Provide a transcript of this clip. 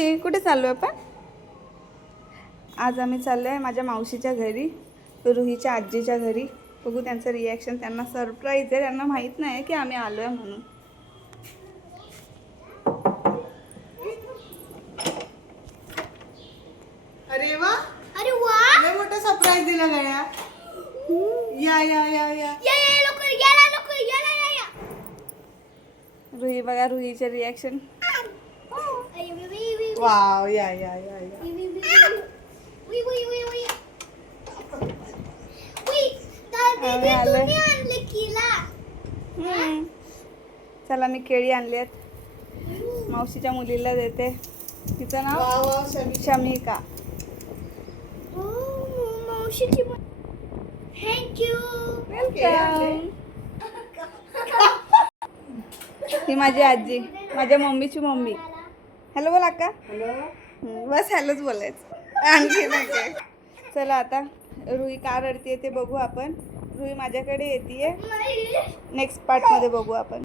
रुही कुठे चाललो आपण? आज आम्ही चाललो आहे माझ्या मावशीच्या घरी, रुहीच्या आजीच्या घरी. बघू त्यांचं रिॲक्शन. त्यांना सरप्राईज आहे, त्यांना माहीत नाही की आम्ही आलो आहे म्हणून. अरे वा, अरे वा, लय मोठा सरप्राईज दिला गड्या. या या या या रुही बघा, रुहीचे रिॲक्शन. वाव, या या या या. चला, मी केळी आणली आहेत, मावशीच्या मुलीला देते. तिचं नाव शमिका. ही माझी आजी, माझ्या मम्मीची मम्मी. हॅलो बोल अक्का. बस हॅलोच बोलायचं, आणखी नाही काय. चला आता रुही का रडते ते बघू आपण. रुही माझ्याकडे येते, नेक्स्ट पार्टमध्ये बघू आपण.